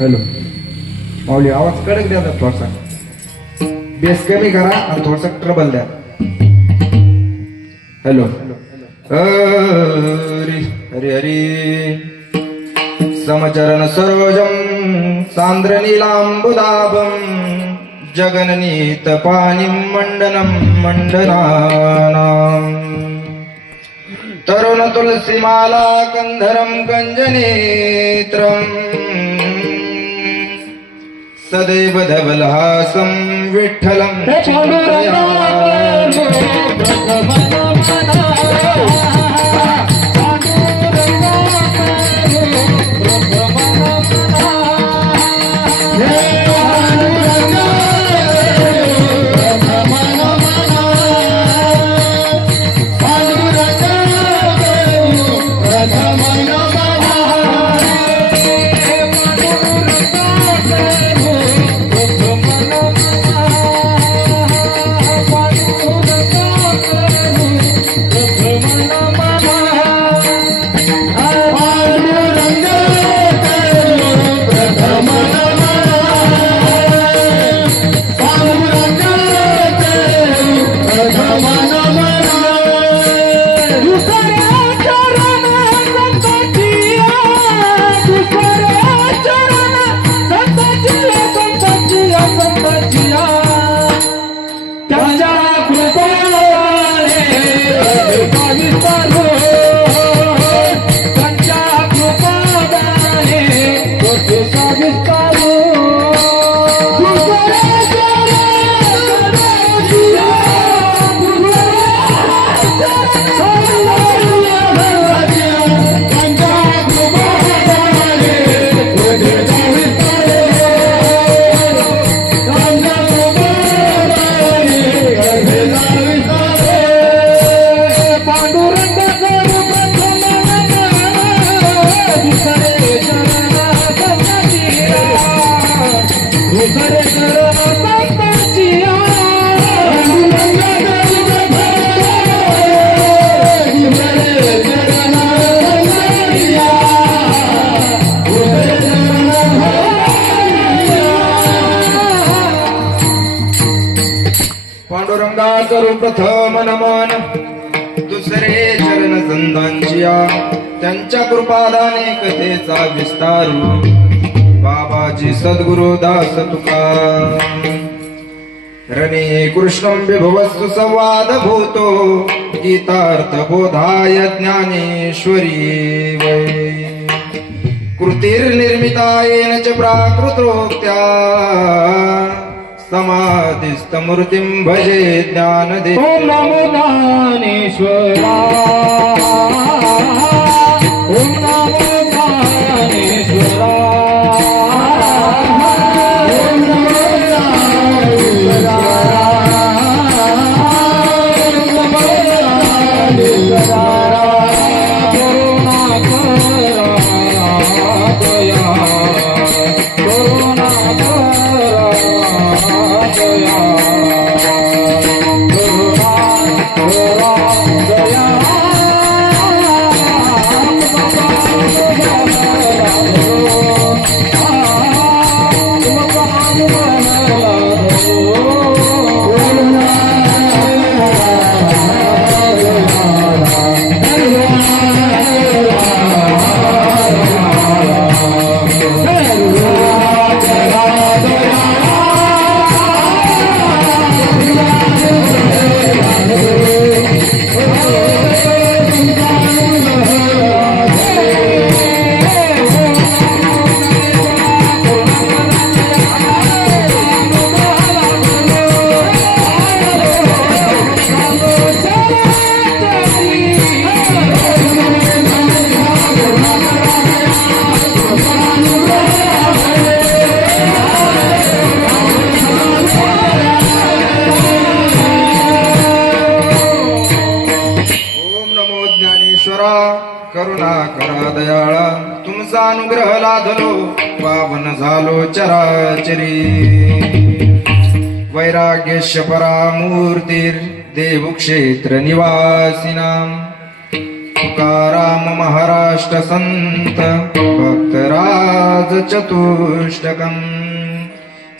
Hello माऊली, आवाज कडक द्या थोडासा, बेस कमी करा आणि थोडासा ट्रबल द्या. हॅलो. हरी हरी हरी समचरण सरोजम सांद्र नीलांबुदाभम जगननीत पाणिं मंडनं मंडनानां तरुण तुलसीमाला कंधरं गंजनेत्रं सदैव धवलहासं विठ्ठलं पांडुरंगा करू प्रथम नमन दुसरे चरण संतांचिया त्यांच्या कृपादाने कथेचा विस्तारू बाबाजी सद्गुरु दास तुका रणे कृष्णं विभवस्तु संवाद भूतो गीतार्थ बोधाय ज्ञानेश्वरी वै कृतिर्निर्मितायेन च प्राकृतोक्त्या समाधिस्थमूर्तिं भजे ज्ञानदेव. ओम नमो ज्ञानेश्वरा, ओम नमो ज्ञानेश्वरा, ओम नमो ज्ञानेश्वरा, ओम नमो ज्ञानेश्वरा. करुणा करा दयाळा तुमचा अनुग्रह लाधलो पावन झालो चराचरी वैराग्यश परामूर्तीर देवक्षेत्र निवासिनां तुकाराम महाराष्ट्र संत भक्तराज चतुष्टकम्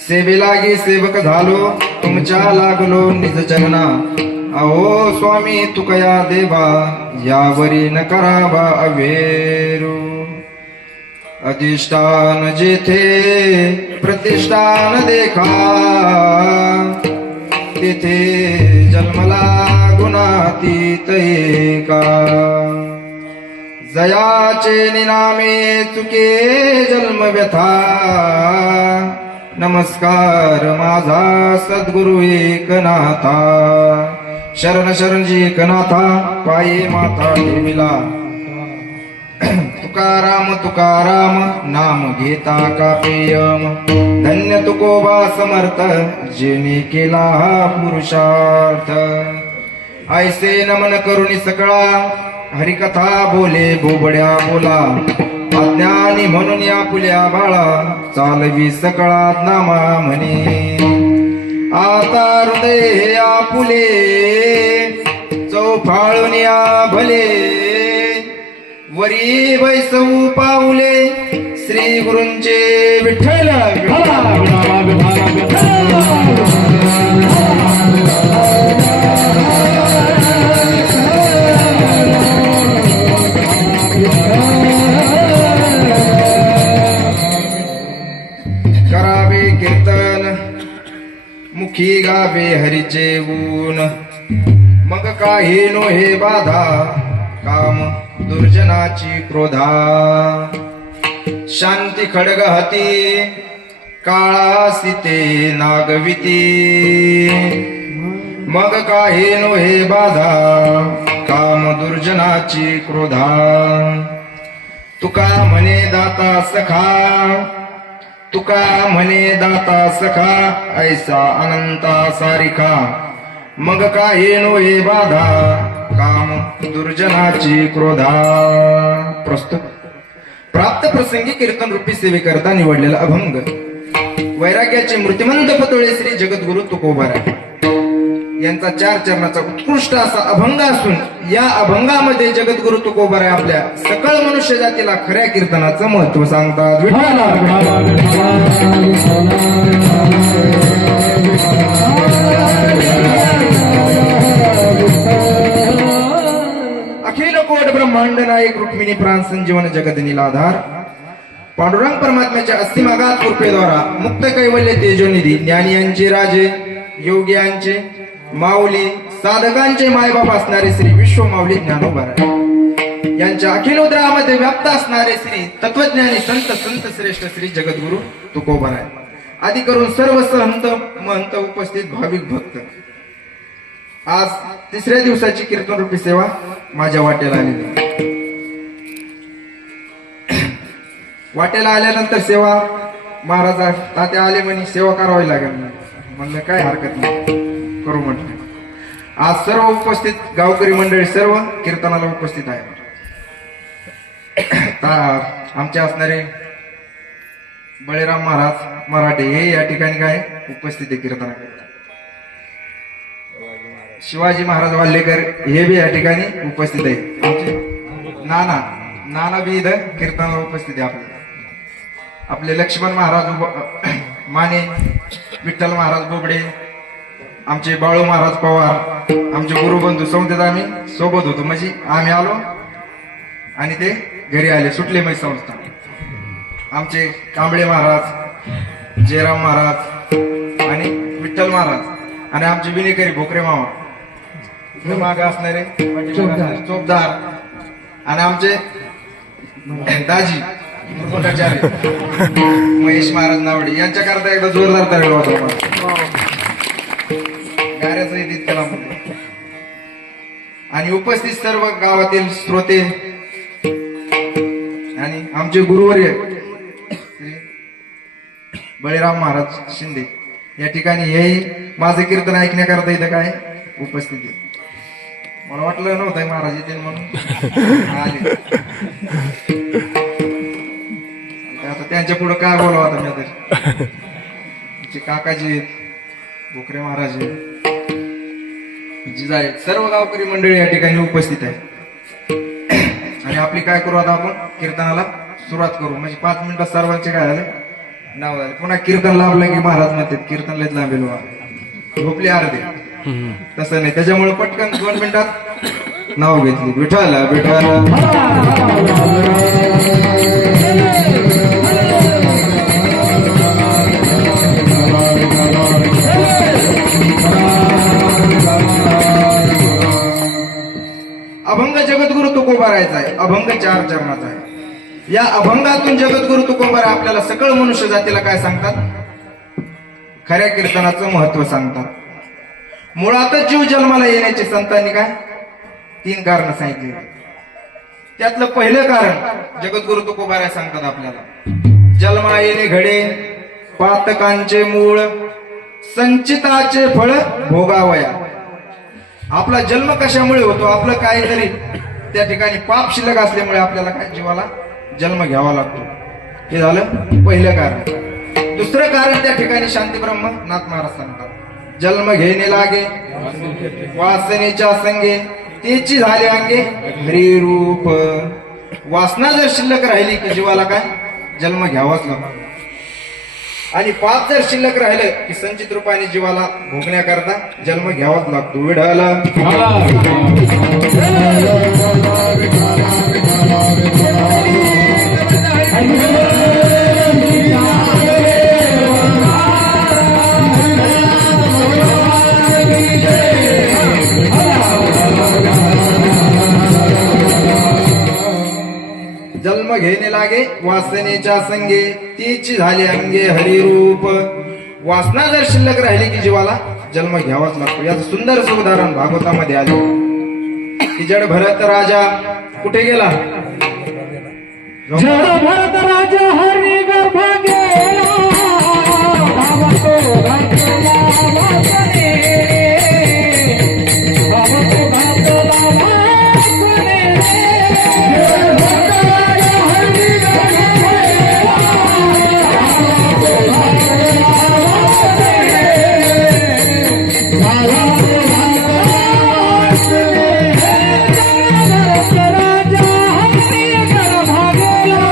सेवे लागी सेवक झालो तुमच्या लागलो निज चरणा अहो स्वामी तुकया देवा यावरी न करावा अवेरू अधिष्ठान जेथे प्रतिष्ठान देखा तेथे जन्मला गुणातीत एका जयाचे निनामे चुके जन्म व्यथा नमस्कार माझा सद्गुरु एकनाथा शरण शरणजी एकनाथा पाये माता ठेविला तुकाराम तुकाराम नाम घेता का पेयम धन्य तुकोबा समर्थ जेने केला हा पुरुषार्थ ऐसे नमन करुणी सकळा हरिकथा बोले बोबड्या बोला अज्ञानी म्हणून या पुल्या बाळा चालवी सकळा नामा म्हणे आता हृदय आपुले चौफाळून या भले वरी वैसऊ पाऊले श्री गुरूंचे विठ्ठल करावे कीर्तन मुखी गावे हरीचे गुण मग काही नो हे बाधा काम दुर्जनाची क्रोधा शांती खडग हाती काळा सीते नागविती मग काही नो हे बाधा काम दुर्जनाची क्रोधा तुका म्हणे दाता सखा तुका म्हणे दाता सखा ऐसा अनंता सारिखा मग काही नो हे बाधा काम दुर्जनाची क्रोधा प्रस्तुत प्राप्त प्रसंगी कीर्तन रूपी सेवेकरता निवडलेला अभंग वैराग्याचे मूर्तिमंत पतोळे श्री जगद्गुरु तुकोबाराय यांचा 4 चरणाचा उत्कृष्ट असा अभंग असून या अभंगामध्ये जगद्गुरु तुकोबाराय आपल्या सकळ मनुष्य जातीला खऱ्या कीर्तनाचं महत्व सांगतात अखिल कोट ब्रह्मांड नायक रुक्मिणी प्राण संजीवन जगत निलाधार पांडुरंग परमात्म्याच्या अस्थिमागात कृपेद्वारा मुक्त कैवल्य तेजोनिधी ज्ञानियांचे राजे योग्यांचे माऊली साधकांचे मायबाप असणारे श्री विश्व माऊली ज्ञानोबाराय यांच्या अखिलोदरामध्ये व्याप्त असणारे श्री तत्वज्ञानी संत संत श्रेष्ठ श्री जगद्गुरु तुकोबाराय आदी करून सर्व संत महंत उपस्थित भाविक भक्त आज 3ऱ्या दिवसाची कीर्तन रूपी सेवा माझ्या वाटेला आलेली वाटेला आल्यानंतर सेवा महाराज तात्या आले म्हणे सेवा करावी लागेल म्हणलं काय हरकत नाही करू म्हटलं आज सर्व उपस्थित गावकरी मंडळी सर्व कीर्तनाला उपस्थित आहे आमचे असणारे बळीराम महाराज मराठे हे या ठिकाणी काय उपस्थित आहे कीर्तनाकरिता शिवाजी महाराज वाल्हेकर हे बी या ठिकाणी उपस्थित आहे आमचे नाना बी इथं कीर्तनाला उपस्थित आहे आपले लक्ष्मण महाराज माने विठ्ठल महाराज बोबडे आमचे बाळू महाराज पवार आमचे गुरुबंधू संस्थेत आम्ही सोबत होतो म्हणजे आम्ही आलो आणि ते घरी आले सुटले मै संस्था आमचे कांबळे महाराज जयराम महाराज आणि विठ्ठल महाराज आणि आमचे विनेकरी भोकरे मामा मागे असणारे चोपदार आणि आमचे दाजी महेश महाराज नावडे यांच्याकरता एकदा जोरदार तयार होता गाऱ्याचा इतक्या आणि उपस्थित सर्व गावातील श्रोते आणि आमचे गुरुवर्य श्री बळीराम महाराज शिंदे या ठिकाणी हेही माझे कीर्तन ऐकण्याकरता इथं काय उपस्थित आहे मला वाटलं नव्हतं महाराज येतील म्हणून आले आता त्यांच्या पुढे काय बोलावं आता मी आता काकाजी भोकरे महाराज जिजाई सर्व गावकरी मंडळी या ठिकाणी उपस्थित आहे आणि आपली काय करू आता आपण कीर्तनाला सुरुवात करू म्हणजे 5 मिनिटात सर्वांचे काय झाले नाव झाले. पुन्हा कीर्तन लाभलं की महाराज म्हणतात कीर्तन लयच लांबेल झोपली अर्धे. तसं नाही, त्याच्यामुळे पटकन 2 मिनिटात नाव घेतली. विठ्ठल विठ्ठल अभंग जगद्गुरु तुकोबारायचा आहे. अभंग 4 चरणाचा आहे. या अभंगातून जगद्गुरु तुकोबारा आपल्याला सकळ मनुष्य जातीला काय सांगतात, खऱ्या कीर्तनाचं महत्व सांगतात. मुळातच जीव जन्माला येण्याची संतांनी काय 3 कारण सांगितली. त्यातलं पहिलं कारण जगद्गुरु तुकोबारा सांगतात आपल्याला, जन्मा येणे घडे पातकांचे मूळ, संचिताचे फळ भोगावया. आपला जन्म कशामुळे होतो, आपलं काहीतरी त्या ठिकाणी पाप शिल्लक असल्यामुळे आपल्याला काय जीवाला जन्म घ्यावा लागतो. हे झालं पहिलं कारण. दुसरं कारण त्या ठिकाणी शांती ब्रह्म नाथ महाराज सांगतात, जन्म घेणे लागे वासनेच्या संगे तेची झाले अंगे हरी रूप. वासना जर शिल्लक राहिली की जीवाला काय जन्म घ्यावाच लागतो. आणि पाप जर शिल्लक राहिलं की संचित रूपाने जीवाला भोगण्याकरता जन्म घ्यावाच लागतो. विढाला जन्म घेणे लागे वासनेच्या संगे तीची झाली अंगे हरिरूप. वासना जर शिल्लक राहिली की जीवाला जन्म घ्यावाच लागतो. याचं सुंदरसं उदाहरण भागवतामध्ये आले की जड भरत राजा कुठे गेला, जड भरत राजा हरी गर्भ गेला, धावतो घातला वासने, धावतो घातला वासने. जड भरत राजा हरी गर्भ गेला, धावतो घातला वासने, धावतो घातला वासने. जड भरत राजा हरी गर्भ गेला,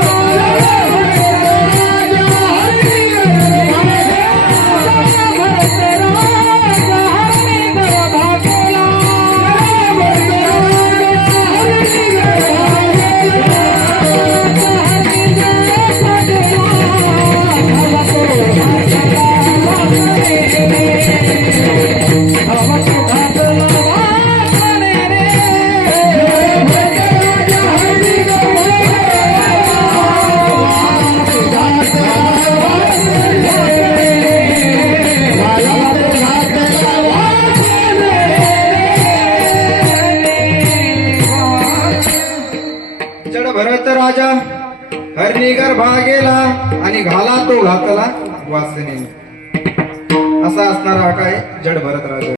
जड भरत राजा हरणी गर्भा गेला आणि घाला तो घातला वासने. असा असणारा हा काय जड भरत राजा.